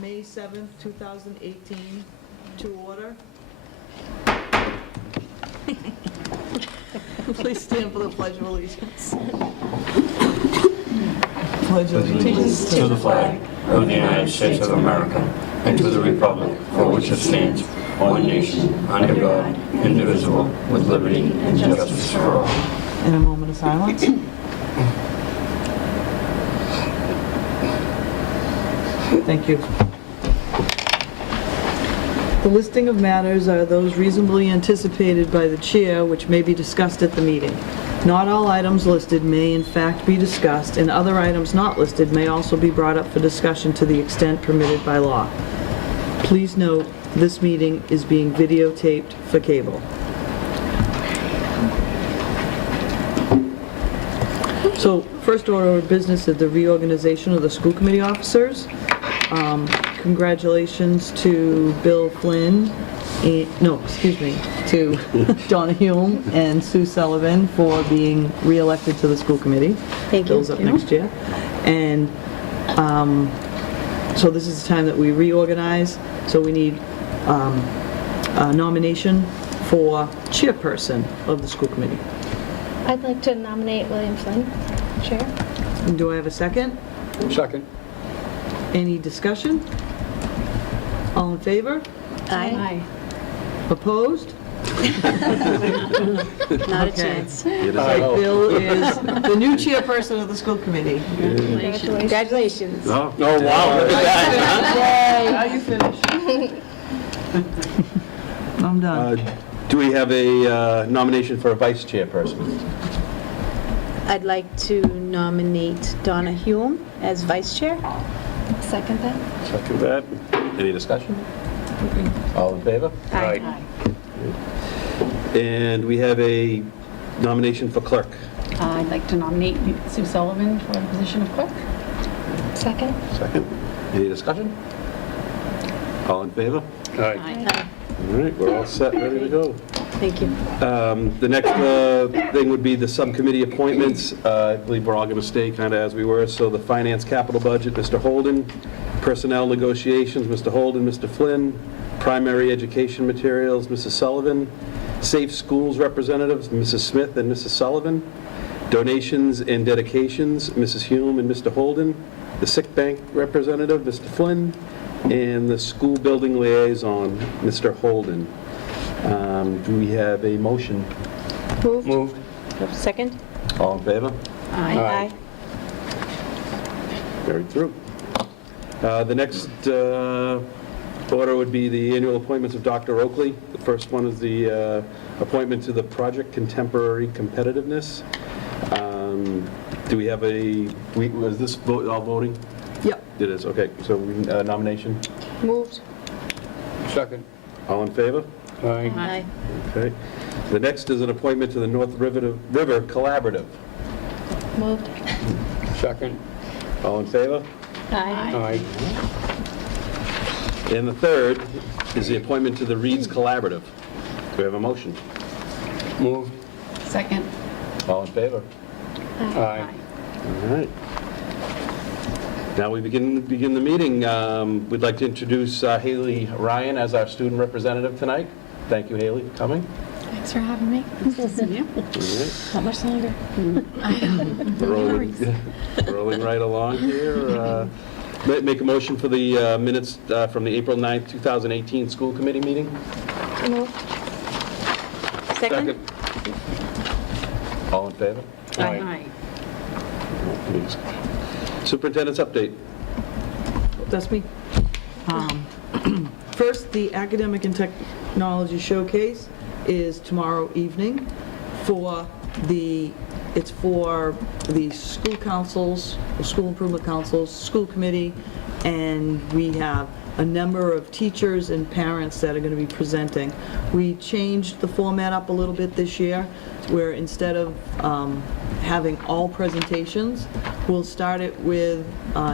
May 7th, 2018, to order. Please stand for the Pledge of Allegiance. Pledge of Allegiance to the flag of the United States of America and to the republic for which it stands, one nation, under God, indivisible, with liberty and justice for all. And a moment of silence. Thank you. The listing of matters are those reasonably anticipated by the chair which may be discussed at the meeting. Not all items listed may in fact be discussed, and other items not listed may also be brought up for discussion to the extent permitted by law. Please note, this meeting is being videotaped for cable. So, first order of business is the reorganization of the school committee officers. Congratulations to Bill Flynn, to Donna Hume and Sue Sullivan for being re-elected to the school committee. Thank you. Bill's up next year. And so this is the time that we reorganize, so we need a nomination for chairperson of the school committee. I'd like to nominate William Flynn, Chair. And do I have a second? Second. Any discussion? All in favor? Aye. Opposed? Not a Okay. chance. All right, Bill is the new chairperson of the school committee. Congratulations. Oh, wow, look at that. Now you finish. I'm done. Do we have a nomination for a vice chairperson? I'd like to nominate Donna Hume as Vice Chair. Second that. Second that. Any discussion? All in favor? Aye. And we have a nomination for clerk. I'd like to nominate Sue Sullivan for the position of clerk. Second. Second. Any discussion? All in favor? Aye. All right, we're all set, ready to go. Thank you. The next thing would be the subcommittee appointments. I believe we're all going to stay kind of as we were. So the finance capital budget, Mr. Holden. Personnel negotiations, Mr. Holden, Mr. Flynn. Primary education materials, Mrs. Sullivan. Safe schools representatives, Mrs. Smith and Mrs. Sullivan. Donations and dedications, Mrs. Hume and Mr. Holden. The sick bank representative, Mr. Flynn. And the school building liaison, Mr. Holden. Do we have a motion? Moved. Second. All in favor? Aye. Carried through. The next order would be the annual appointments of Dr. Oakley. The first one is the appointment to the Project Contemporary Competitiveness. Do we have was this all voting? Yep. It is, okay. So nomination? Moved. Second. All in favor? Aye. Aye. Okay. The next is an appointment to the North River Collaborative. Moved. Second. All in favor? Aye. Aye. And the third is the appointment to the Reeds Collaborative. Do we have a motion? Move. Second. All in favor? Aye. All right. Now we begin the meeting. We'd like to introduce Haley Ryan as our student representative tonight. Thank you, Haley, for coming. Thanks for having me. All right. Not much longer. Rolling right along here. Make a motion for the minutes from the April 9th, 2018 school committee meeting. Moved. Second. All in favor? Aye. Superintendent's update. That's me. First, the Academic and Technology Showcase is tomorrow evening it's for the school councils, the school improvement councils, school committee, and we have a number of teachers and parents that are going to be presenting. We changed the format up a little bit this year, where instead of having all presentations, we'll start it with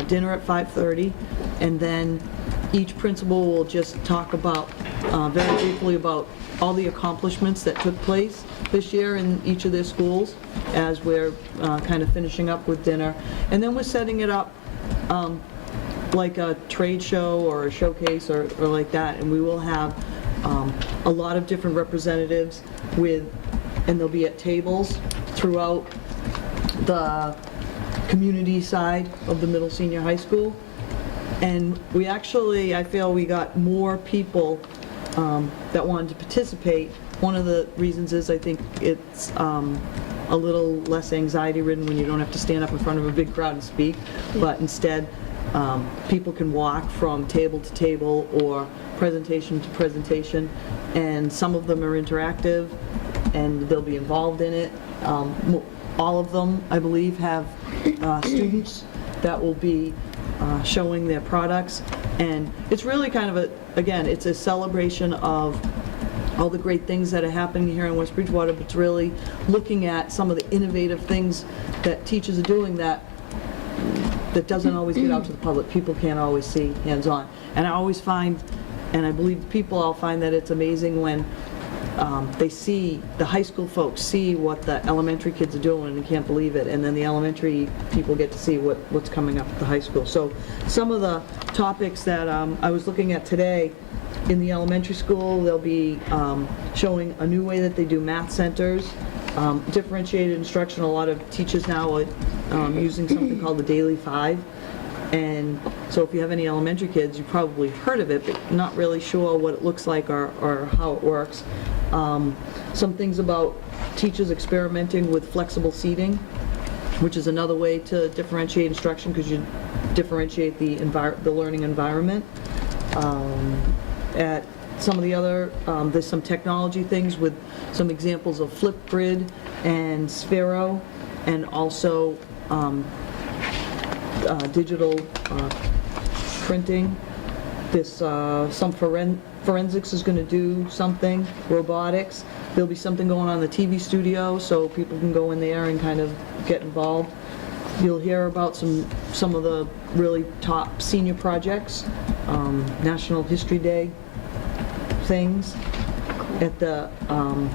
dinner at 5:30, and then each principal will just talk about, very briefly about all the accomplishments that took place this year in each of their schools as we're kind of finishing up with dinner. And then we're setting it up like a trade show or a showcase or like that, and we will have a lot of different representatives and they'll be at tables throughout the community side of the middle senior high school. And we actually, I feel we got more people that wanted to participate. One of the reasons is I think it's a little less anxiety-ridden when you don't have to stand up in front of a big crowd and speak, but instead people can walk from table to table or presentation to presentation, and some of them are interactive and they'll be involved in it. All of them, I believe, have students that will be showing their products, and it's really kind of again, it's a celebration of all the great things that are happening here in West Bridgewater, but it's really looking at some of the innovative things that teachers are doing that doesn't always get out to the public. People can't always see hands-on. And I always find, and I believe people all find that it's amazing when they see, the high school folks see what the elementary kids are doing and can't believe it, and then the elementary people get to see what's coming up at the high school. So some of the topics that I was looking at today, in the elementary school, they'll be showing a new way that they do math centers, differentiated instruction. A lot of teachers now are using something called the Daily 5. And so if you have any elementary kids, you've probably heard of it, but not really sure what it looks like or how it works. Some things about teachers experimenting with flexible seating, which is another way to differentiate instruction because you differentiate the learning environment. At some of the other, there's some technology things with some examples of Flipgrid and Sphero, and also digital printing. This some forensics is going to do something, robotics. There'll be something going on in the TV studio, so people can go in there and kind of get involved. You'll hear about some of the really top senior projects, National History Day things. At the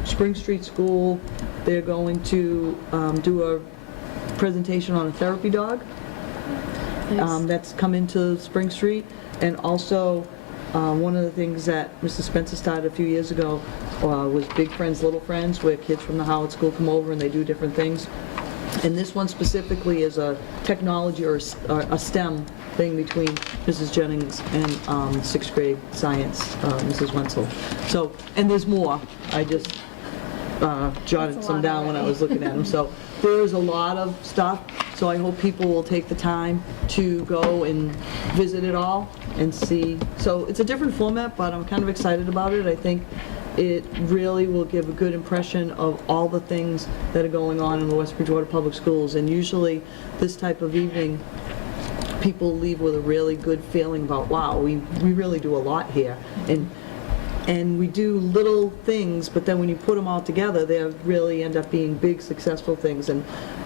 Spring Street School, they're going to do a presentation on a therapy dog. Nice. That's come into Spring Street. And also, one of the things that Mrs. Spencer started a few years ago was Big Friends, Little Friends, where kids from the Howard School come over and they do different things. And this one specifically is a technology or a STEM thing between Mrs. Jennings and sixth grade science, Mrs. Wenzel. So, and there's more. I just jotted some down when I was looking at them. So there's a lot of stuff. So I hope people will take the time to go and visit it all and see. So it's a different format, but I'm kind of excited about it. I think it really will give a good impression of all the things that are going on in the West Bridgewater Public Schools. And usually this type of evening, people leave with a really good feeling about, wow, we really do a lot here. And we do little things, but then when you put them all together, they really end up being big, successful things. And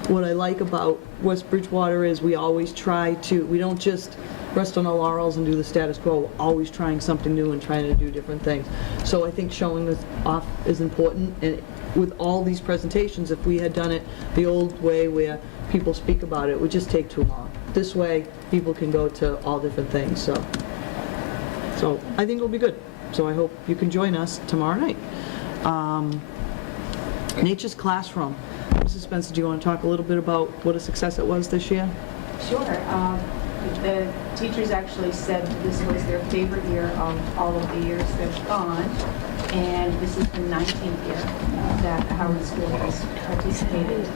what I like about West Bridgewater is we always try to, we don't just rest on our laurels and do the status quo. We're always trying something new and trying to do different things. So I think showing this off is important. And with all these presentations, if we had done it the old way where people speak about it, it would just take too long. This way, people can go to all different things. So I think it'll be good. So I hope you can join us tomorrow night. Nature's Classroom. Mrs. Spencer, do you want to talk a little bit about what a success it was this year? Sure. The teachers actually said this was their favorite year of all of the years they've gone, and this is the 19th year that Howard School has participated.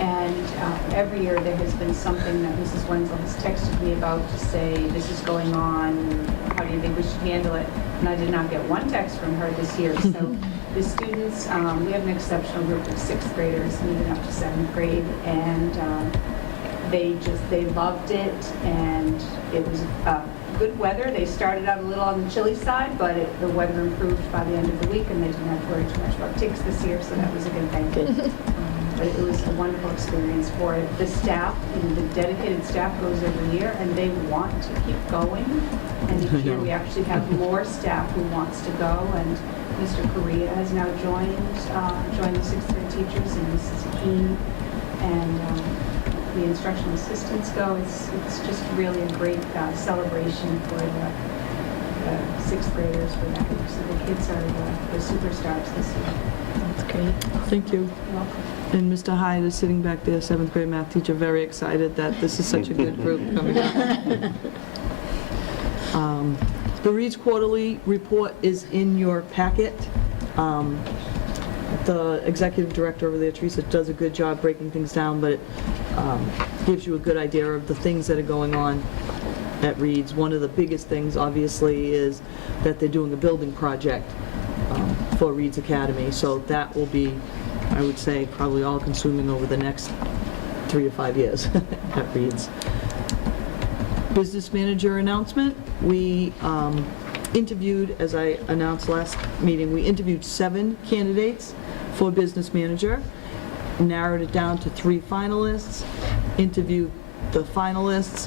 And every year there has been something that Mrs. Wenzel has texted me about to say, this is going on, how do you think we should handle it? And I did not get one text from her this year. So the students, we have an exceptional group of 6th graders moving up to 7th grade, and they loved it, and it was good weather. They started out a little on the chilly side, but the weather improved by the end of the week, and they didn't have to worry too much about ticks this year, so that was a good thing. But it was a wonderful experience for it. The staff, the dedicated staff goes every year, and they want to keep going. And each year we actually have more staff who wants to go, and Mr. Correa has now joined the 6th grade teachers, and Mrs. Keene, and the instructional assistants go. It's just really a great celebration for the sixth graders for that week. So the kids are the superstars this year. That's great. Thank you. You're welcome. And Mr. Hyde is sitting back there, seventh grade math teacher, very excited that this is such a good group coming up. The Reed's Quarterly Report is in your packet. The executive director over there, Teresa, does a good job breaking things down, but it gives you a good idea of the things that are going on at Reed's. One of the biggest things, obviously, is that they're doing a building project for Reed's Academy. So that will be, I would say, probably all-consuming over the next 3 to 5 years at Reed's. Business manager announcement. We interviewed, as I announced last meeting, we interviewed 7 candidates for business manager, narrowed it down to 3 finalists, interviewed the finalists,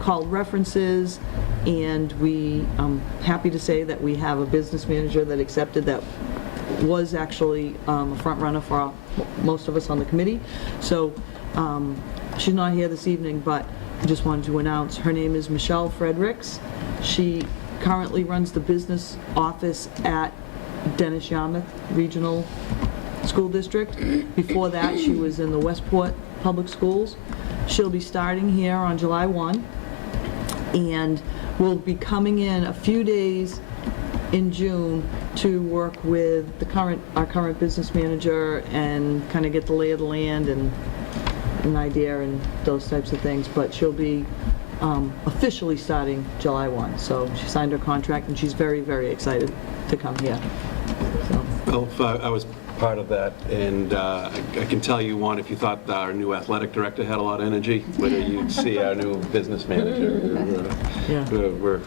called references, and I'm happy to say that we have a business manager that accepted that was actually a front runner for most of us on the committee. So she's not here this evening, but I just wanted to announce her name is Michele Frederick. She currently runs the business office at Dennis Yarmouth Regional School District. Before that, she was in the Westport Public Schools. She'll be starting here on July 1, and will be coming in a few days in June to work with our current business manager and kind of get the lay of the land and an idea and those types of things. But she'll be officially starting July 1. So she signed her contract, and she's very, very excited to come here. So. Well, I was part of that, and I can tell you, one, if you thought our new athletic director had a lot of energy, whether you'd see our new business manager. Yeah. We're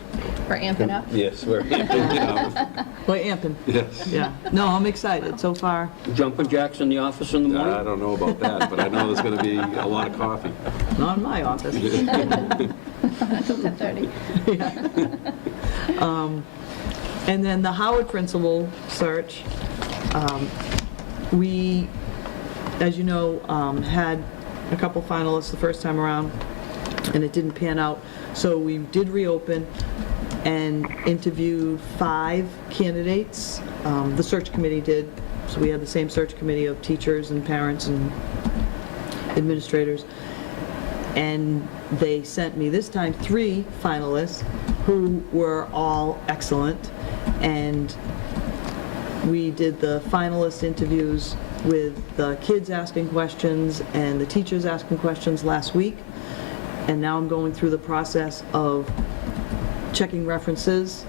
amping up? Yes, we're amping up. Well, amping. Yes. Yeah. No, I'm excited so far. Jumping jacks in the office in the morning? I don't know about that, but I know there's going to be a lot of coffee. Not in my office. Until 10:30. And then the Howard principal search, we, as you know, had a couple finalists the first time around, and it didn't pan out. So we did reopen and interviewed 5 candidates. The search committee did. So we had the same search committee of teachers and parents and administrators. And they sent me this time 3 finalists who were all excellent. And we did the finalist interviews with the kids asking questions and the teachers asking questions last week. And now I'm going through the process of checking references,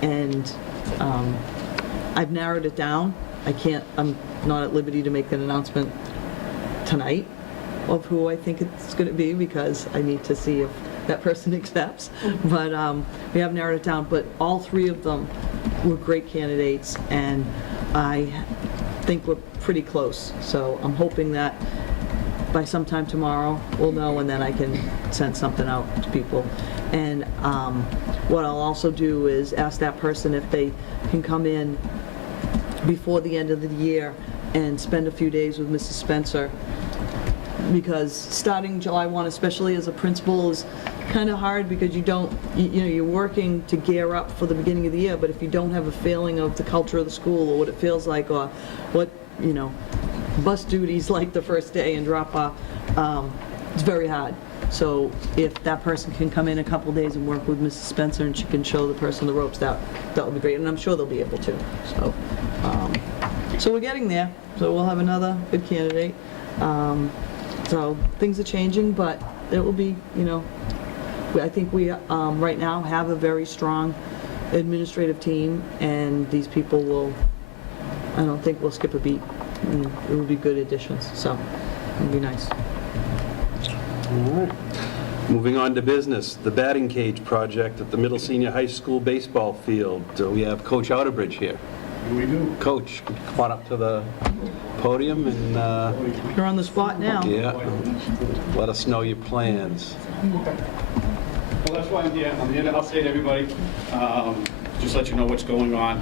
and I've narrowed it down. I'm not at liberty to make an announcement tonight of who I think it's going to be, because I need to see if that person accepts. But we have narrowed it down, but all 3 of them were great candidates, and I think we're pretty close. So I'm hoping that by sometime tomorrow we'll know, and then I can send something out to people. And what I'll also do is ask that person if they can come in before the end of the year and spend a few days with Mrs. Spencer, because starting July 1, especially as a principal, is kind of hard, because you're working to gear up for the beginning of the year, but if you don't have a feeling of the culture of the school or what it feels like, or what, bus duties like the first day and drop off, it's very hard. So if that person can come in a couple days and work with Mrs. Spencer, and she can show the person the ropes, that would be great, and I'm sure they'll be able to. So we're getting there. So we'll have another good candidate. So things are changing, but it will be, I think we right now have a very strong administrative team, and these people I don't think we'll skip a beat. It will be good additions, so it'll be nice. All right. Moving on to business, the batting cage project at the middle senior high school baseball field. We have Coach Outerbridge here. We do. Coach, come on up to the podium and You're on the spot now. yeah, let us know your plans. Well, that's why I'm here. I'm here to update everybody, just let you know what's going on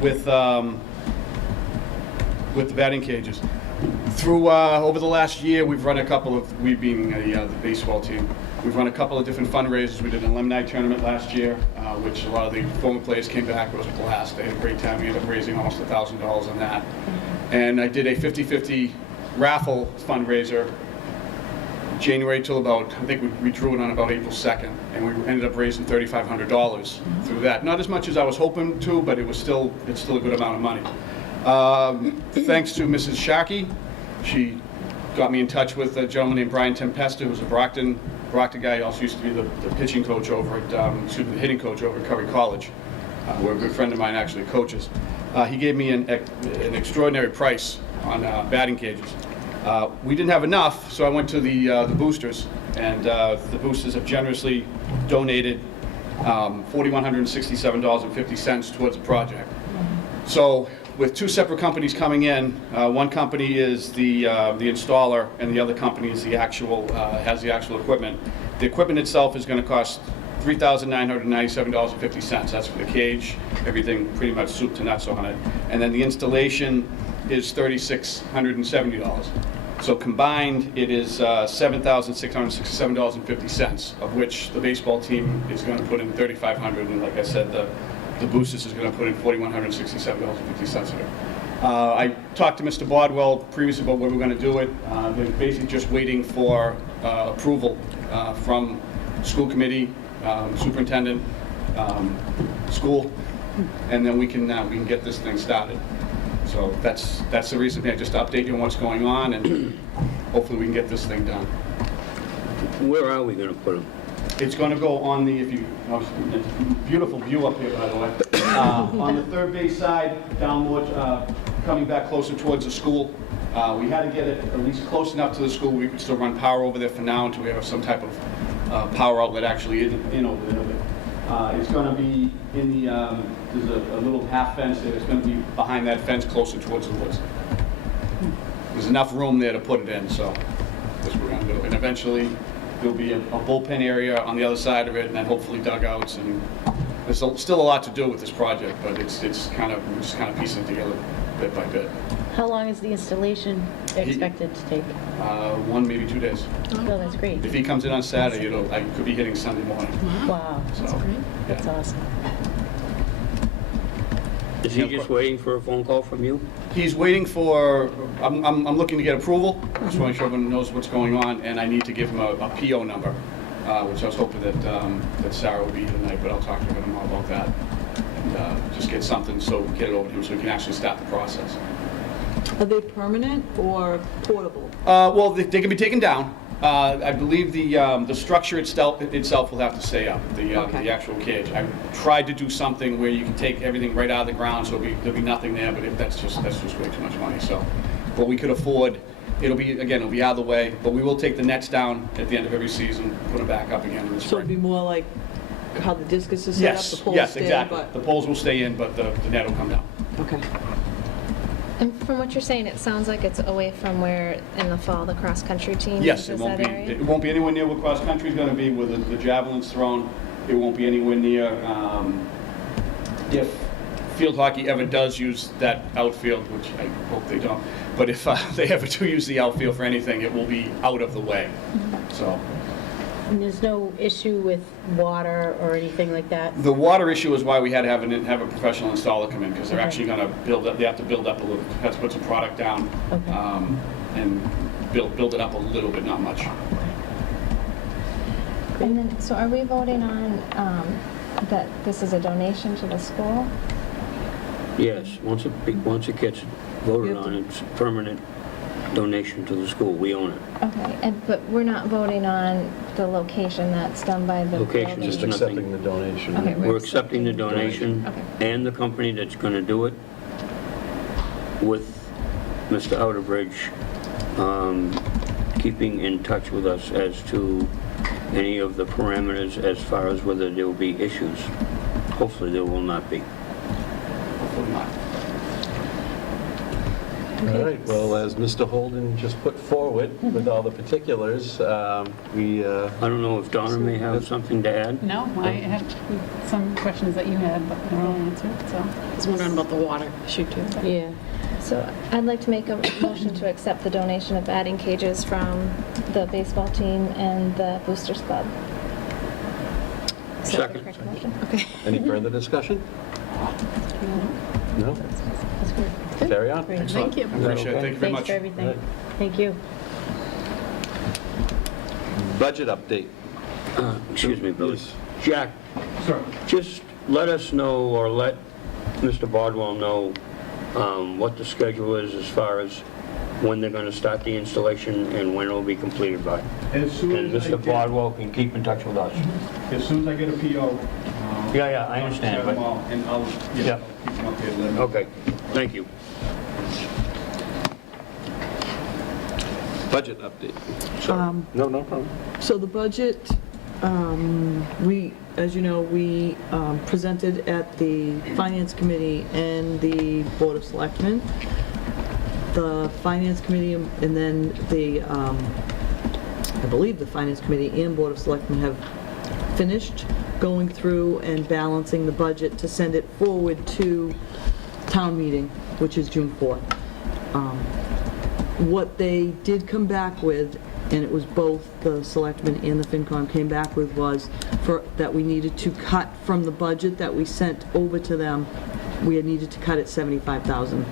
with the batting cages. Through, over the last year, we've run a couple of, we being the baseball team, we've run a couple of different fundraisers. We did an alumni tournament last year, which a lot of the former players came back. It was a blast. They had a great time. We ended up raising almost $1,000 on that. And I did a 50-50 raffle fundraiser January till about, I think we drew it on about April 2nd, and we ended up raising $3,500 through that. Not as much as I was hoping to, but it's still a good amount of money. Thanks to Mrs. Sharkey, she got me in touch with a gentleman named Brian Tempesta, who's a Brockton guy. He also used to be the pitching coach over at, the hitting coach over at Curry College, where a good friend of mine actually coaches. He gave me an extraordinary price on batting cages. We didn't have enough, so I went to the boosters, and the boosters have generously donated $4,167.50 towards the project. So with two separate companies coming in, one company is the installer, and the other company is the actual has the actual equipment. The equipment itself is going to cost $3,997.50. That's for the cage, everything pretty much soup to nuts on it, and then the installation is $3,670. So combined, it is $7,667.50, of which the baseball team is going to put in $3,500, and like I said, the boosters is going to put in $4,167.50 of it. I talked to Mr. Bodwell previously about where we're going to do it. They're basically just waiting for approval from school committee, superintendent, school, and then we can get this thing started. So that's the reason behind, just to update you on what's going on, and hopefully we can get this thing done. Where are we going to put them? It's going to go on the, beautiful view up here, by the way. On the third base side, downward, coming back closer towards the school. We had to get it at least close enough to the school. We could still run power over there for now until we have some type of power outlet actually in over there. It's going to be in the, there's a little half fence there. It's going to be behind that fence closer towards the woods. There's enough room there to put it in, so that's what we're going to do. And eventually, there'll be a bullpen area on the other side of it, and then hopefully dugouts. And there's still a lot to do with this project, but we're just kind of piecing it together bit by bit. How long is the installation expected to take? 1, maybe 2 days. Oh, that's great. If he comes in on Saturday, I could be hitting Sunday morning. Wow, So, that's yeah. awesome. Is he just waiting for a phone call from you? He's waiting for, I'm looking to get approval. I just want to make sure everyone knows what's going on, and I need to give him a PO number, which I was hoping that Sarah would be tonight, but I'll talk to him all about that. And just get something so get it over to him so we can actually start the process. Are they permanent or portable? Well, they can be taken down. I believe the structure itself will have to stay up, the actual cage. I tried to do something where you can take everything right out of the ground, so there'll be nothing there, but that's just way too much money. So, what we could afford, it'll be out of the way, but we will take the nets down at the end of every season, put them back up again in the So it'd be spring. more like how the discus is set up, the poles Yes, stay, exactly. but... The poles will stay in, but the net will come down. Okay. And from what you're saying, it sounds like it's away from where in the fall the cross-country team Yes, is it won't that be. area? It won't be anywhere near where cross country is going to be, where the javelin's thrown. It won't be anywhere near. If field hockey ever does use that outfield, which I hope they don't, but if they ever do use the outfield for anything, it will be out of the way. So And there's no issue with water or anything like that? the water issue is why we had to have a professional installer come in, because they're Okay. actually going to build up. They have to build up a little. Have to put some product down Okay. and build it up a little bit, not much. And then, so are we voting on that this is a donation to the school? Yes, once it gets voted on, it's a permanent donation to the school. We own it. Okay, but we're not voting on the location that's done by the Location building? is Just accepting the donation. Okay, We're accepting the donation Okay. and the company that's going to do it with Mr. Outerbridge keeping in touch with us as to any of the parameters as far as whether there will be issues. Hopefully there will not be. Hopefully not. All right, well, as Mr. Holden just put forward with all the particulars, we... I don't know if Donna may have something to add? No, I had some questions that you had, but I don't know answer, so. I was wondering about the water issue too. Yeah. So I'd like to make a motion to accept the donation of batting cages from the baseball team and the Boosters Club. Is that the Second. correct motion? Okay. Any further discussion? No? Carry on. Thank you. Appreciate it. Thank you very Thanks much. for everything. Thank you. Budget update. Excuse me, Billy. Yes. Jack, just let us know, or let Mr. Bardwell know what the schedule is as far as when they're going to start the installation and when it'll be completed by. As soon And as I Mr. get, Bardwell can keep in touch with us. as soon as I get a PO. Yeah, I understand, I'll share them but- all, and I'll, Yeah. yeah, I'll keep them updated. Okay, thank you. Budget update. Um, No, no problem. So the budget, as you know, we presented at the Finance Committee and the Board of Selectmen. The Finance Committee and then I believe the Finance Committee and Board of Selectmen have finished going through and balancing the budget to send it forward to town meeting, which is June 4th. What they did come back with, and it was both the Selectmen and the FinCom came back with, was that we needed to cut from the budget that we sent over to them, we had needed to cut it $75,000.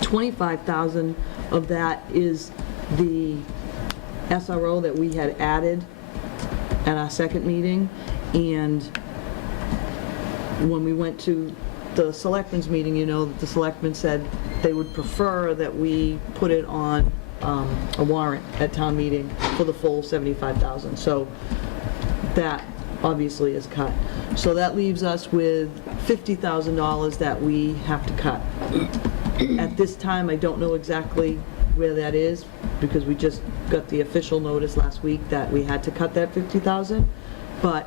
$25,000 of that is the SRO that we had added at our second meeting, and when we went to the selectmen's meeting, you know, the selectmen said they would prefer that we put it on a warrant at town meeting for the full $75,000. So that obviously is cut. So that leaves us with $50,000 that we have to cut. At this time, I don't know exactly where that is, because we just got the official notice last week that we had to cut that $50,000. But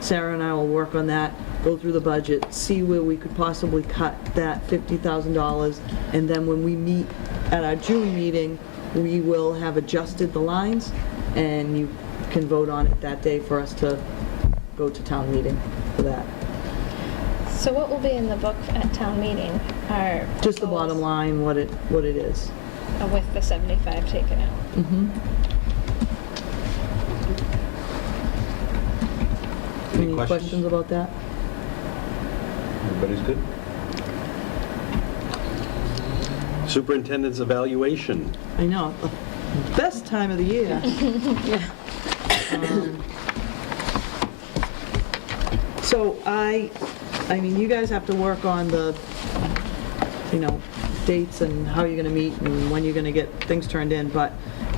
Sarah and I will work on that, go through the budget, see where we could possibly cut that $50,000, and then when we meet at our June meeting, we will have adjusted the lines, and you can vote on it that day for us to go to town meeting for that. So what will be in the book at town meeting are Just the bottom goals, line, what it is. with the 75 taken out. Any questions about that? Everybody's good? Superintendent's evaluation. I know, best time of the year. So I mean, you guys have to work on the, dates and how you're gonna meet and when you're gonna get things turned in,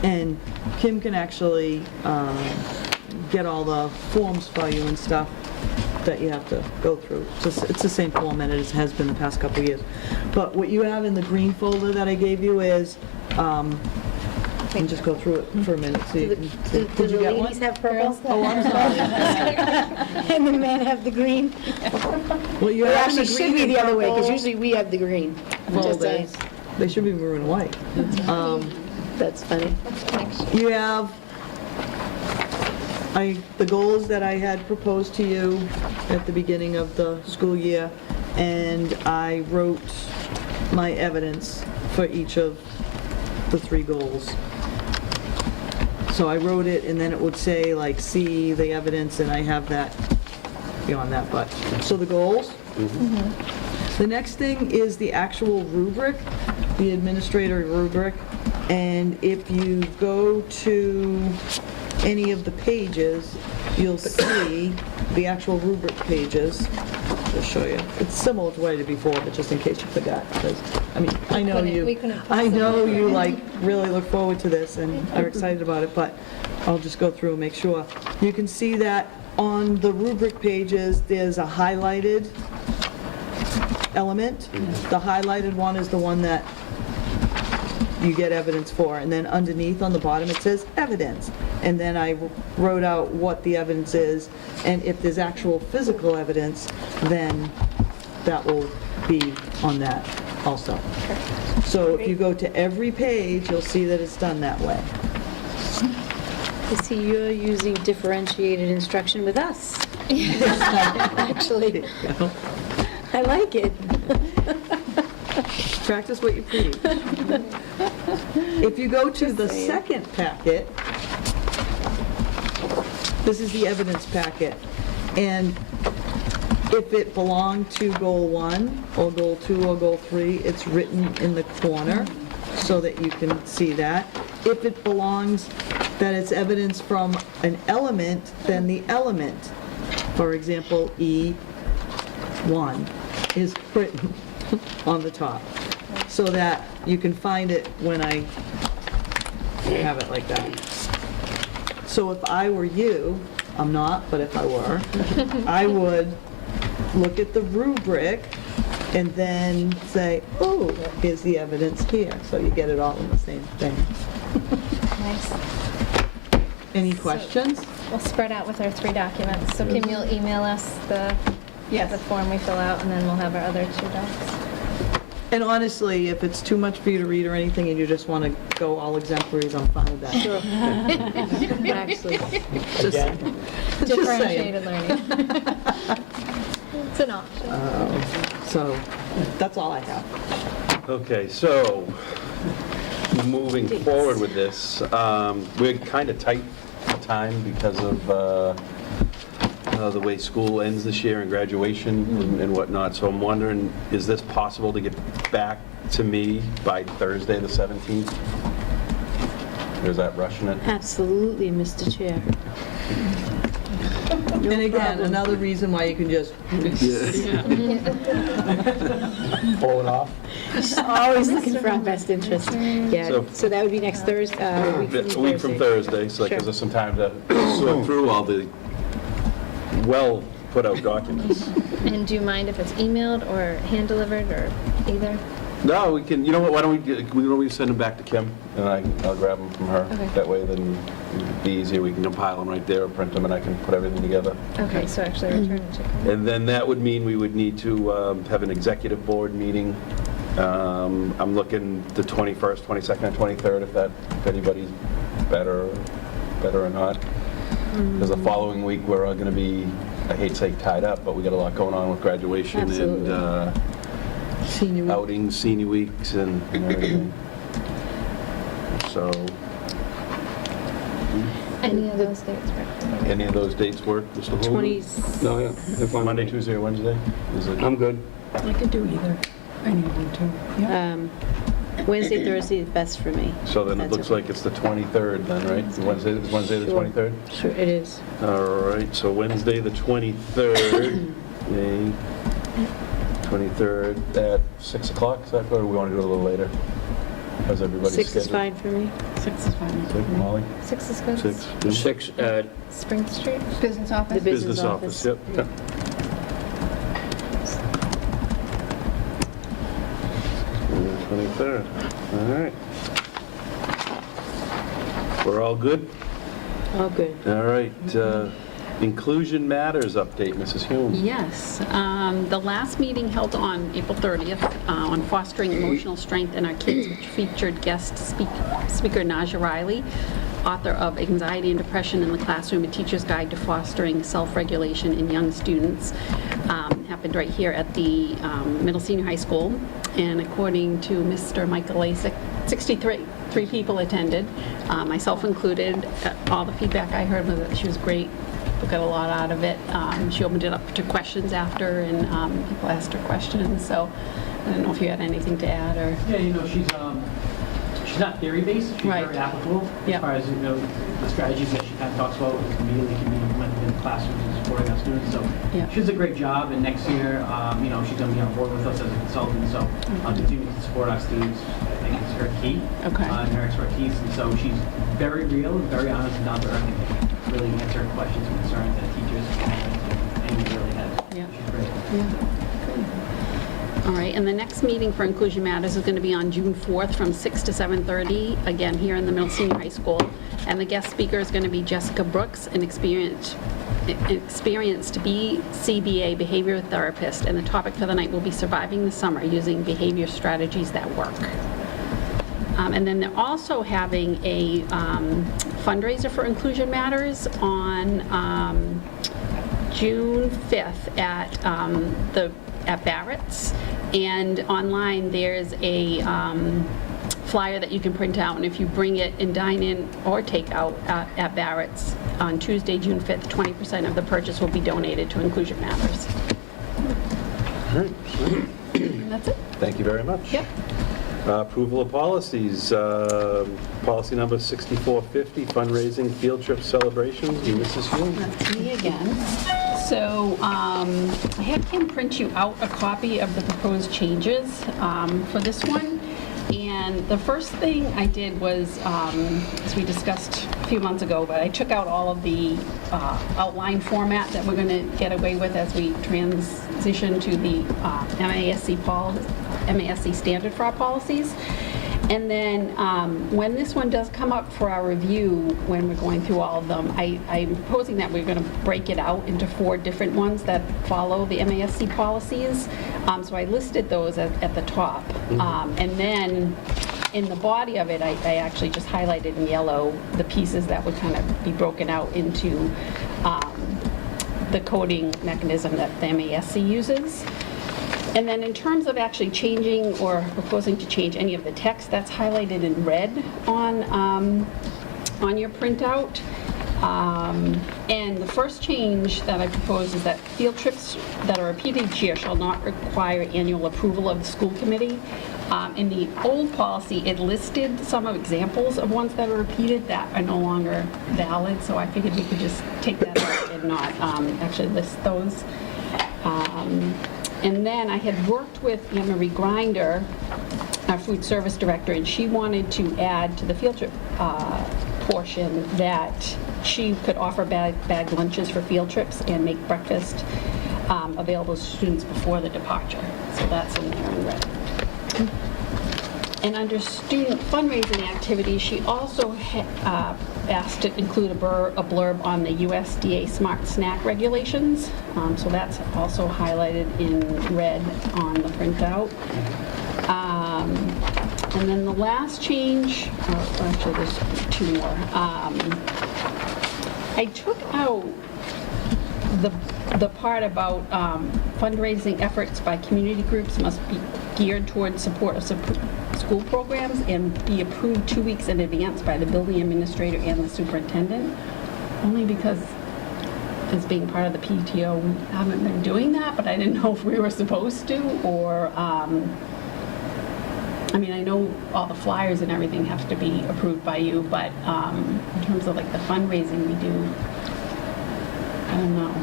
and Kim can actually get all the forms for you and stuff that you have to go through. It's the same format as it has been the past couple of years. But what you have in the green folder that I gave you is, and just go through it for a minute so you can see. Do Did the you get one? ladies have purple? Oh, I'm sorry. And the men have the green? Well, you It have actually the should green be and the other way, because purple. usually we have the green. I'm just saying. They should be maroon and white. That's funny. You have, the goals that I had proposed to you at the beginning of the school year, and I wrote my evidence for each of the 3 goals. So I wrote it, and then it would say, like, see the evidence, and I have that beyond that, but, so the goals. The next thing is the actual rubric, the administrator rubric, and if you go to any of the pages, you'll see the actual rubric pages. I'll show you. It's similar to what I did before, but just in case you forgot, because, I mean, I know we couldn't I know possibly- you, like, really look forward to this and are excited about it, but I'll just go through and make sure. You can see that on the rubric pages, there's a highlighted element. The highlighted one is the one that you get evidence for, and then underneath on the bottom it says evidence. And then I wrote out what the evidence is, and if there's actual physical evidence, then that will be on that also. So if you go to every page, you'll see that it's done that way. I see you're using differentiated instruction with us. Actually. I like it. Practice what you preach. If you go to the second packet, this is the evidence packet, and if it belonged to Goal 1, or Goal 2, or Goal 3, it's written in the corner so that you can see that. If it belongs, that it's evidence from an element, then the element, for example, E1, is written on the top, so that you can find it when I have it like that. So if I were you, I'm not, but if I were, I would look at the rubric and then say, oh, here's the evidence here, so you get it all in the same thing. Nice. Any questions? We'll spread out with our 3 documents. So Kim, you'll email us the form we fill out, and then we'll have our other 2 docs. And honestly, if it's too much for you to read or anything, and you just want to go all exemplaries, I'm fine with that. Sure. Actually, Just saying. Differentiated learning. It's an option. So, that's all I have. Okay, so, moving forward with this, we're kind of tight on time because of the way school ends this year and graduation and whatnot, so I'm wondering, is this possible to get back to me by Thursday, the 17th? Or is that rushing it? absolutely, Mr. Chair. And again, another reason why you can just, Pull it off. Always looking for our best interest. Yeah, So- so that would be next Thursday, A week from Thursday, so that gives Sure. us some time to sort through all the well-put-out documents. And do you mind if it's emailed or hand-delivered or either? No, we can, you know what, why don't we send them back to Kim, and I'll grab them from her. Okay. That way, then it'd be easier, we can compile them right there, print them, and I can put everything together. Okay, so actually return it to Kim. And then that would mean we would need to have an executive board meeting. I'm looking the 21st, 22nd, and 23rd, if anybody's better or not. Because the following week, we're all going to be, I hate to say tied up, but we got a lot going on with graduation Absolutely. and senior week. outings, senior weeks, and everything. So, Any of those dates work? any of those dates work, Mr. Holden? 20, No, yeah, if I'm- Monday, Tuesday, or Wednesday? Is it? I'm good. I could do either. I need to do 2. Yeah. Wednesday, Thursday is best for me. So then it That's looks okay. like it's the 23rd then, right? Wednesday the Sure. 23rd? Sure, it is. All right, so Wednesday, the 23rd, May 23rd at 6 o'clock, is that, or we want to do it a little later? How's everybody's schedule? 6 is fine for me. 6 is fine. Six, Molly? 6 is good. 6? 6 at, Spring Street? Business office? The business office. Yep. And the 23rd, all right. We're all good? Oh, good. All right, Inclusion Matters update, Mrs. Hume. Yes. The last meeting held on April 30th on fostering emotional strength in our kids, which featured guest speaker Naja Riley, author of Anxiety and Depression in the Classroom, A Teacher's Guide to Fostering Self-Regulation in Young Students. Happened right here at the middle senior high school. And according to Mr. Michael Lasik, 63 people attended, myself included. All the feedback I heard was that she was great. We got a lot out of it. She opened it up to questions after, and people asked her questions. So I don't know if you had anything to add or. Yeah, you know, she's not theory-based, she's Right. very applicable Yep. as far as, you know, the strategies that she kind of talks about immediately can be implemented in the classrooms and supporting our students. So Yeah. she does a great job, and next year, you know, she's going to be on board with us as a consultant, so continuing to support our students, I think is her key. Okay. And her expertise, and so she's very real and very honest and down to earth, and really answer questions and concerns that teachers and anyone really has. Yeah. She's great. Yeah. All right, and the next meeting for Inclusion Matters is going to be on June 4th from 6 to 7:30, again, here in the middle senior high school. And the guest speaker is going to be Jessica Brooks, an experienced BCBA behavior therapist, and the topic for the night will be surviving the summer using behavior strategies that work. And then they're also having a fundraiser for Inclusion Matters on June 5th at the at Barrett's. And online, there's a flyer that you can print out, and if you bring it and dine in or take out at Barrett's on Tuesday, June 5th, 20% of the purchase will be donated to Inclusion Matters. All right. And that's it. Thank you very much. Yep. Approval of policies. Policy number 6450, fundraising, field trip celebrations. Mrs. Hume. That's me again. So I had Kim print you out a copy of the proposed changes for this one. And the first thing I did was, as we discussed a few months ago, but I took out all of the outline format that we're going to get away with as we transition to the MASC standard for our policies. And then when this one does come up for our review, when we're going through all of them, I'm proposing that we're going to break it out into 4 different ones that follow the MASC policies. So I listed those at the top. And then in the body of it, I actually just highlighted in yellow the pieces that would kind of be broken out into the coding mechanism that the MASC uses. And then in terms of actually changing or proposing to change any of the text, that's highlighted in red on your printout. And the first change that I propose is that field trips that are repeated each year shall not require annual approval of the school committee. In the old policy, it listed some of examples of ones that are repeated that are no longer valid, so I figured we could just take that out and not actually list those. And then I had worked with Anne Marie Grinder, our food service director, and she wanted to add to the field trip portion that she could offer bag lunches for field trips and make breakfast available to students before the departure. So that's in there in red. And under student fundraising activities, she also asked to include a blurb on the USDA Smart Snack regulations. So that's also highlighted in red on the printout. And then the last change, actually there's 2 more. I took out the part about fundraising efforts by community groups must be geared towards support of school programs and be approved 2 weeks in advance by the building administrator and the superintendent, only because as being part of the PTO, we haven't been doing that, but I didn't know if we were supposed to, or, I mean, I know all the flyers and everything have to be approved by you, but in terms of like the fundraising we do, I don't know.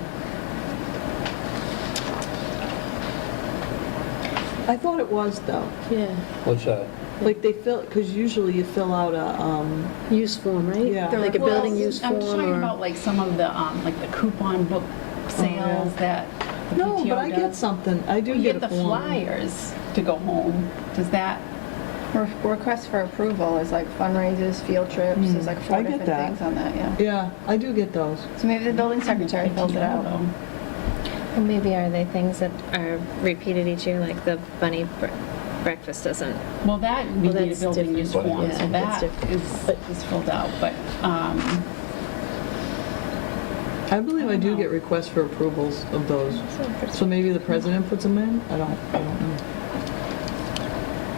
I thought it was, though. Yeah, What's that? Like they fill, because usually you fill out a, use form, right? Yeah. Like a building use form I'm talking or... about like some of the, like the coupon book sales that the no, PTO but I get does. something, I do You get a get the form. flyers to go home. Does that, Request for approval is like fundraisers, field trips, there's like 4 I get different that. things on that, yeah. Yeah, I do get those. So maybe the building secretary fills it out. though? And maybe are they things that are repeated each year, like the bunny breakfast doesn't? Well, that we Well, need a that's building use different. form, Yeah, so that's that different. is filled out, but, I believe I do get requests for approvals of those. So maybe the president puts them in? I don't know.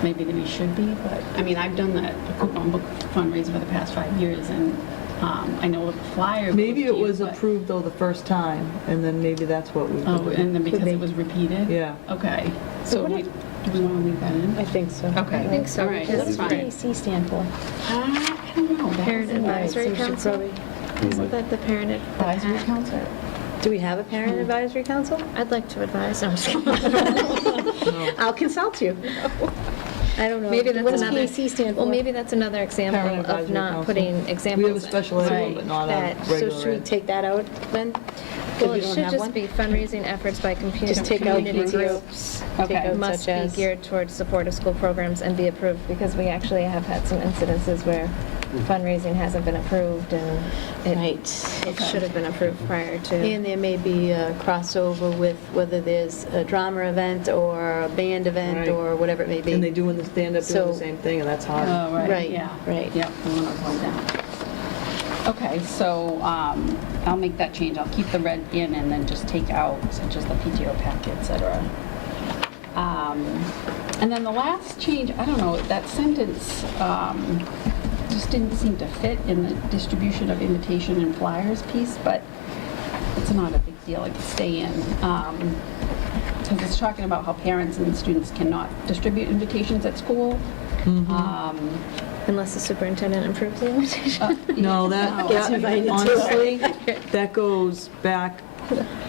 maybe that we should be, but, I mean, I've done the coupon book fundraiser for the past 5 years, and I know the flyer. Maybe goes it to you, was but- approved though the first time, and then maybe that's what we Oh, could do. and then because it was repeated? Yeah. Okay, so what do we want to leave that in? I think so. Okay. I think so, All right, because that's what does fine. PAC stand for? I don't know. That Parent was in there. Advisory So we should Council? probably- Isn't that the parent Advisory PAC? council? Do we have a parent advisory council? I'd like to advise. No, I'm just kidding. I'll consult you. I don't know. Maybe that's What does another. PAC stand for? Well, maybe that's another Parent example of Advisory not Council. putting examples. We have a special ed one, Right. but not a That, so regular should we ed. take that out then? Well, we it don't should have just one? be fundraising efforts by Just take out community PTO. groups. Okay. Take out Must such be as. geared towards support of school programs and be approved, because we actually have had some incidences where fundraising hasn't been approved, and it Right. should have been approved prior to. And there may be a crossover with whether there's a drama event or a band event Right. or whatever it may be. And they do in the stand-up, doing the So- same thing, and that's hard. Oh, right, Right, yeah. right. Yep, we want to avoid that. Okay, so I'll make that change. I'll keep the red in and then just take out such as the PTO packet, et cetera. And then the last change, I don't know, that sentence just didn't seem to fit in the distribution of invitation and flyers piece, but it's not a big deal, it can stay in. Because it's talking about how parents and students cannot distribute invitations at school. Unless the superintendent approves the invitation. No, honestly, that goes back,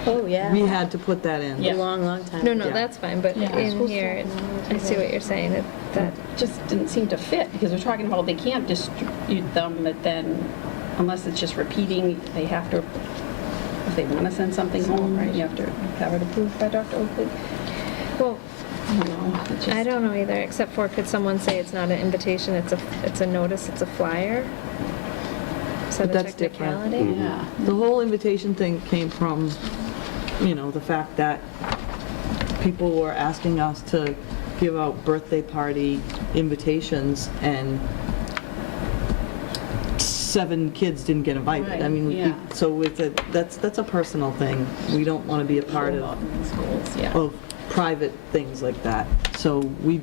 Oh, yeah. we had to put that in. A long, long time. No, ago. that's fine, but Yeah. in here, I see what you're saying, that Just didn't seem to fit, because we're talking about they can't distribute them, but then, unless it's just repeating, they have to, if they want to send something home, right, you have to have it approved by Dr. Oakley. well, I don't know. it just- I don't know either, except for could someone say it's not an invitation, it's a notice, it's a flyer? Is that But a that's different. technicality? Yeah. The whole invitation thing came from, the fact that people were asking us to give out birthday party invitations, and 7 kids didn't get invited. I Right, mean, yeah. so that's a personal thing. We don't want to be a part Involved in schools, yeah. of private things like that. So we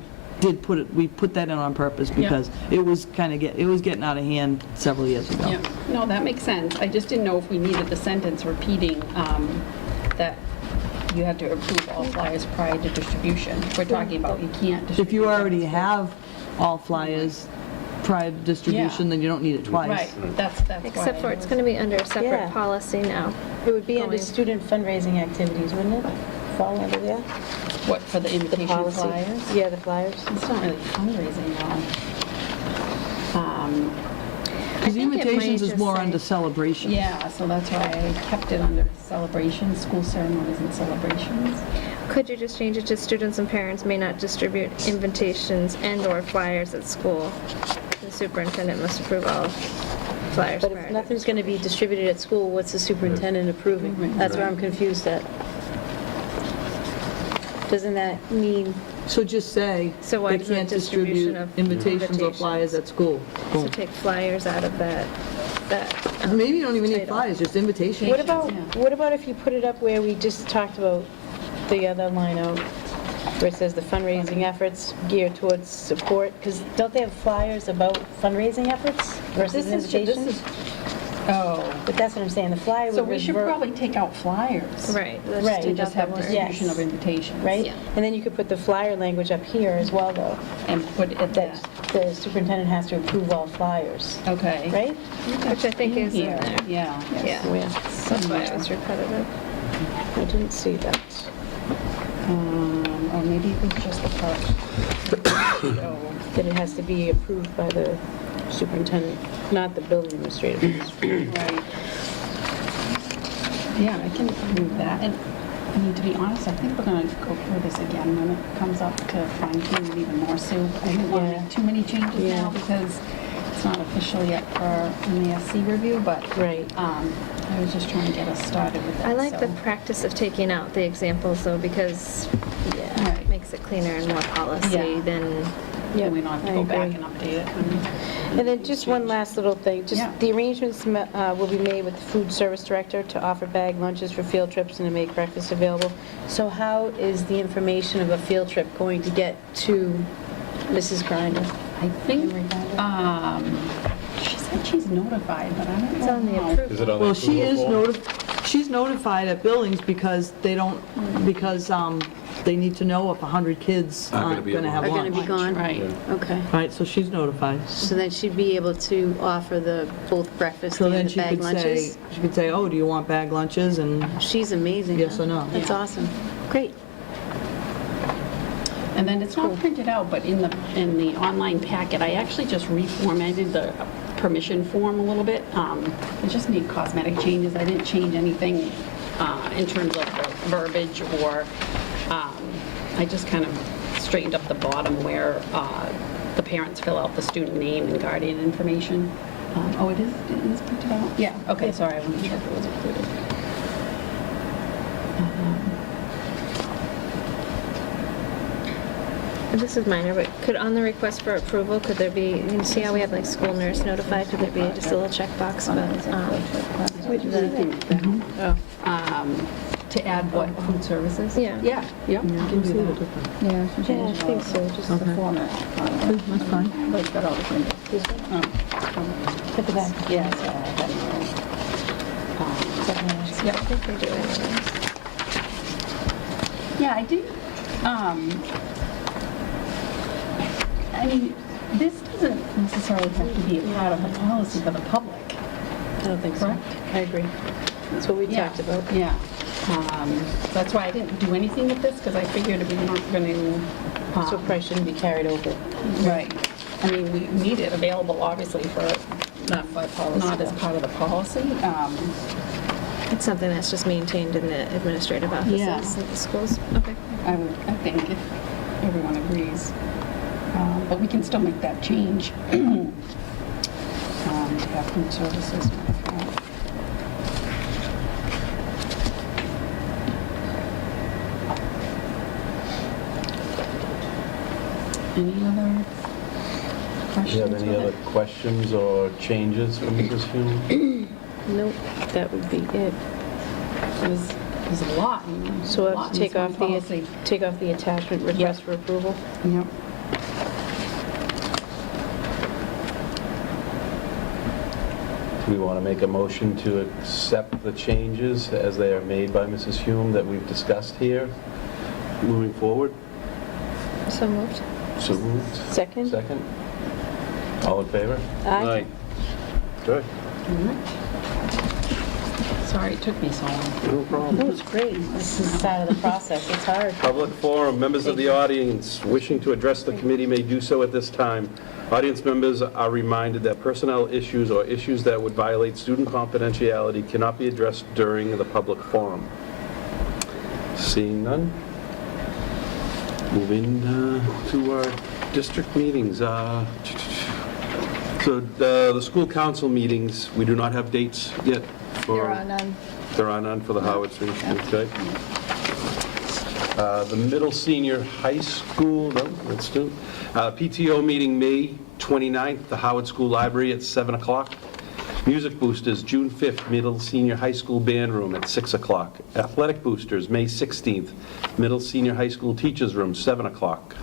put that in on purpose because it was getting out of hand several years ago. Yeah, no, that makes sense. I just didn't know if we needed the sentence repeating that you had to approve all flyers prior to distribution. We're talking about you can't distribute. If you already have all flyers prior to distribution, Yeah. then you don't need it twice. Right, that's why. Except for it's going to be under a separate Yeah. policy now. It would be under Going- student fundraising activities, wouldn't it? Fall under there? What, for the The invitation policy? flyers? Yeah, the flyers. It's not really fundraising, though. Because think it might invitations is just more say- under celebration. Yeah, so that's why I kept it under celebrations, school ceremonies and celebrations. Could you just change it to students and parents may not distribute invitations and/or flyers at school? The superintendent must approve all flyers But prior if to- nothing's going to be distributed at school, what's the superintendent approving? That's where I'm confused at. Doesn't that mean, So just say, So why they doesn't can't distribution distribute of invitations or flyers at school. So Boom. take flyers out of that. Maybe you don't even need title. flyers, just invitations. what about if you put it up where we just talked about the other line out, where it says the fundraising efforts geared towards support? Because don't they have flyers about fundraising efforts versus invitations? Oh, But that's what I'm saying, the flyer so would we should revert, probably take out flyers. Right. let's Right. To take just out have that word. distribution Yes. of invitations. right? Yeah. And then you could put the flyer language up here as well, though, And put it that that, the superintendent has to approve all flyers, okay. right? Which I think is in Here, there. yeah. Yeah, Where? that's why it was repetitive. I didn't see that. Or maybe it was just the part. Oh, That it has to be approved by the superintendent, not the building administrator. right. Yeah, I can move that. And, I mean, to be honest, I think we're going to go through this again when it comes up to fine tune it even more, Sue. I didn't want to Yeah. make too many changes Yeah. now because it's not official yet for MASC review, but Right. I was just trying to get us started with that. I like the so. practice of taking out the examples though, because Yeah. it makes it cleaner and more policy Yeah. than, And we don't have to I go back agree. and update it. And then just one last little thing, just Yeah. the arrangements will be made with the food service director to offer bag lunches for field trips and to make breakfast available. So how is the information of a field trip going to get to Mrs. Grinder? I think, she said she's notified, but I don't know. it's on the how. approval. Is it on Well, the she approval is form? she's notified at Billings because they don't, because they need to know if 100 kids Not gonna aren't be going to able have Are going to lunch. be gone? Right. Okay. Right, so she's notified. So then she'd be able to offer the both breakfast So and then the she bag could say, lunches? oh, do you want bag lunches? And She's amazing, Yes huh? or no? That's Yeah. awesome. Great. And then it's not printed out, but in the online packet, I actually just reformatted the permission form a little bit. I just made cosmetic changes. I didn't change anything in terms of the verbiage or, I just kind of straightened up the bottom where the parents fill out the student name and guardian information. Oh, it is printed out? Yeah, okay, sorry, I wasn't sure if it was included. This is minor, but could, on the request for approval, could there be, you can see how we have like school nurse notified, could there be just a little checkbox about, Oh. To add what, food services? Yeah. Yeah, you can do that. Yeah, she Yeah, I changed think so, just the Okay. format. That's fine. Like, got all the changes. at the back. Yeah. Yeah, I think they do anyways. Yeah, I do. I mean, this doesn't necessarily have to be a part of the policy for the public. I don't think so. Correct. I agree. That's what we talked about. Yeah. That's why I didn't do anything with this, because I figured we weren't going to. So it probably shouldn't be carried over. Right. I mean, we need it available, obviously, for, not by policy, not as part of the policy. It's something that's just maintained in the administrative offices Yeah. of the schools. Okay. I think if everyone agrees. But we can still make that change. To have food services. Any other questions? Do you have any with other it? questions or changes from Mrs. Hume? Nope, that would be it. There's a lot. So we'll a have lot to in take this off one the, policy. take off the attachment request for approval. Yep. Do we want to make a motion to accept the changes as they are made by Mrs. Hume that we've discussed here, moving forward? So moved. So moved. Second? Second? All in favor? Aye. Good. Sorry it took me so long. No problem. No, it's great. This is part of the process. It's hard. Public forum, members of the audience wishing to address the committee may do so at this time. Audience members are reminded that personnel issues or issues that would violate student confidentiality cannot be addressed during the public forum. Seeing none, moving to our district meetings. So the school council meetings, we do not have dates yet for... There are none. There are none for the Howard Street, okay. The middle senior high school, no, let's do. PTO meeting May 29th, the Howard School Library at 7 o'clock. Music Boosters, June 5th, middle senior high school band room at 6 o'clock. Athletic Boosters, May 16th, middle senior high school teachers room, 7 o'clock.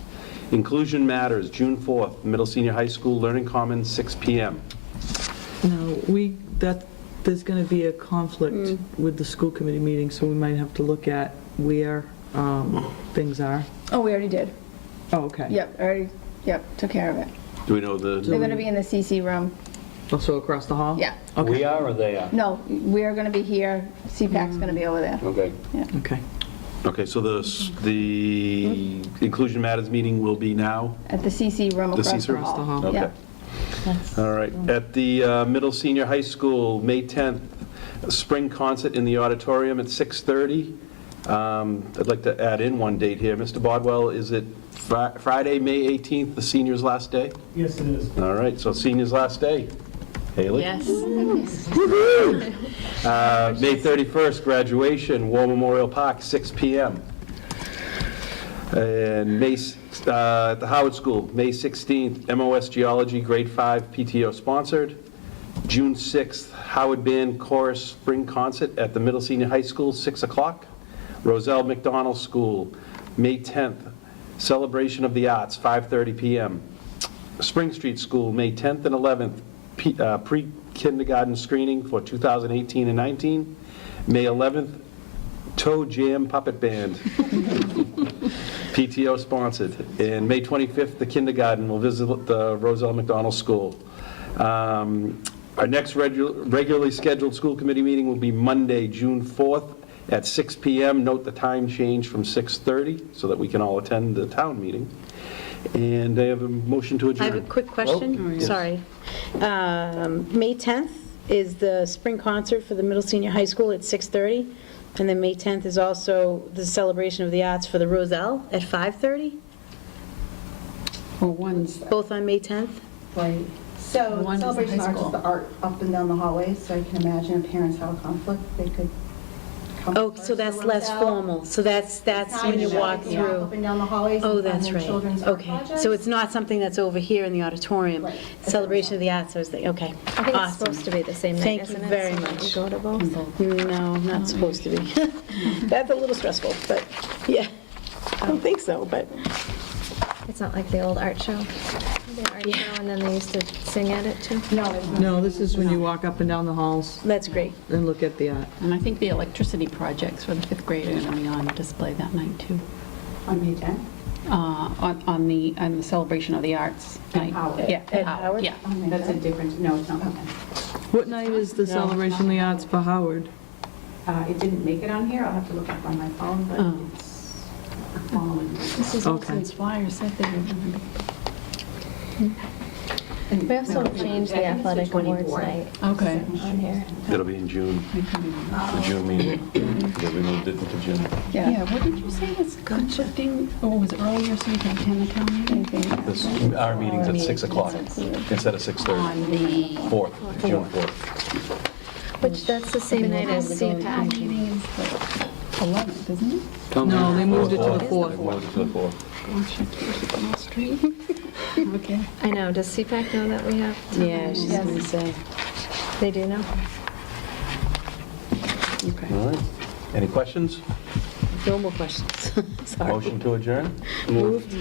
Inclusion Matters, June 4th, middle senior high school Learning Commons, 6 p.m. No, there's going to be a conflict with the school committee meeting, so we might have to look at where things are. Oh, we already did. Oh, okay. Yep, took care of it. Do we know the... They're going to be in the CC room. Also across the hall? Yeah. Okay. We are or they are? No, we're going to be here. CPAC's going to be over there. Okay. Okay. Okay, so the Inclusion Matters meeting will be now? At the CC room The across CC the room? hall. Across the hall. Okay. Yep. All right. At the middle senior high school, May 10th, a spring concert in the auditorium at 6:30. I'd like to add in one date here. Mr. Bodwell, is it Friday, May 18th, the senior's last day? Yes, it is. All right, so senior's last day. Haley? Yes. May 31st, graduation, War Memorial Park, 6 p.m. And at the Howard School, May 16th, MOS Geology, grade 5, PTO sponsored. June 6th, Howard Band Chorus Spring Concert at the Middle Senior High School, 6 o'clock. Roselle McDonald School, May 10th, Celebration of the Arts, 5:30 p.m. Spring Street School, May 10th and 11th, pre-kindergarten screening for 2018 and 19. May 11th, Toe Jam Puppet Band, PTO sponsored. And May 25th, the kindergarten will visit the Roselle McDonald School. Our next regularly scheduled school committee meeting will be Monday, June 4th at 6 p.m. Note the time change from 6:30 so that we can all attend the town meeting. And I have a motion to I adjourn. have a quick question. yes. Sorry. May 10th is the spring concert for the middle senior high school at 6:30. And then May 10th is also the celebration of the arts for the Roselle at 5:30, Well, one's, both on May 10th? Right. So One is the Celebration high Arts is school. the art up and down the hallways, so I can imagine if parents have a conflict, they could Oh, so that's less formal, so that's when you walk Up through. and down the hallways. Oh, and that's then right. children's art Okay, projects. so it's not something that's over here in the auditorium. Right. Celebration of the Arts, I was thinking, okay, I think it's awesome. supposed to be the same night, Thank isn't you it? very So that much. you go to both? No, not supposed to be. That's a little stressful, but, yeah, I don't think so, but, It's not like the old art show? The art show, and then they used to sing at it too? No, this is when you walk up and down the halls that's great. and look at the art. And I think the electricity projects for the fifth grade are going to be on display that night, too. On May 10th? On the celebration of the arts night. Howard. Yeah, At Howard? Yeah. That's a different, no, it's not. What night is the celebration of the arts for Howard? It didn't make it on here, I'll have to look up on my phone, but Oh. it's following. Mrs. Okay. Olson's flyer said they were going to be. We also changed the athletic awards night Okay. on here. It'll be in June, the June meeting. Yeah, we moved it into June. Yeah, what did you say was conflicting, or was it earlier so you can attend the town meeting? Our meeting's at 6 o'clock instead of 6:30. On the 4th, June 4th. Which, that's the same night as town CPAC. meeting is the 11th, isn't it? No, they moved it to the They 4th. moved it to the 4th. Gosh, I can't keep them all straight. Okay. I know, does CPAC know that we have? Yeah, she's going to say. They do know? Okay. All right. Any questions? No more questions. Sorry. Motion to adjourn? Moved.